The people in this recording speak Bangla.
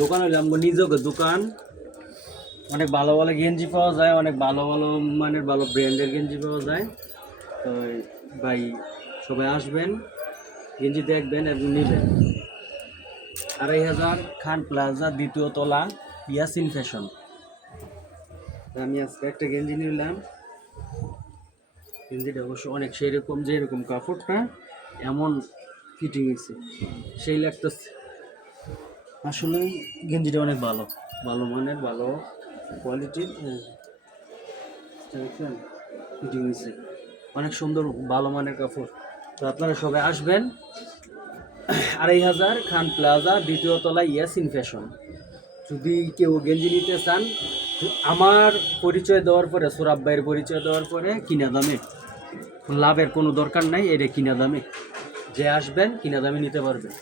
দোকান হইলে আমার নিজেকে দোকান, অনেক ভালো ভালো গেঞ্জি পাওয়া যায়, অনেক ভালো ভালো মানের ভালো ব্র্যান্ডের গেঞ্জি পাওয়া যায়। তো ভাই সবাই আসবেন, গেঞ্জি দেখবেন এবং নেবেন। 2500 খান প্লাজা, 2য় তলা, ইয়াসিন ফ্যাশন। আমি আজকে একটা গেঞ্জি নিলাম। গেঞ্জিটা অবশ্য অনেক সেরকম, যেরকম কাপড়টা এমন ফিটিং হয়েছে, সেই লাগতেছে। আসলে গেঞ্জিটা অনেক ভালো, ভালো মানের, ভালো কোয়ালিটির। দেখছেন ফিটিং হয়েছে, অনেক সুন্দর ভালো মানের কাপড়। তো আপনারা সবাই আসবেন। 2500 খান প্লাজা, 2য় তলা, ইয়াসিন ফ্যাশন। যদি কেউ গেঞ্জি নিতে চান, আমার পরিচয় দেওয়ার পরে, সোরাব ভাইয়ের পরিচয় দেওয়ার পরে কিনা দামে, লাভের কোনো দরকার নাই, এটা কিনা দামে যে আসবেন কিনা দামে নিতে পারবেন।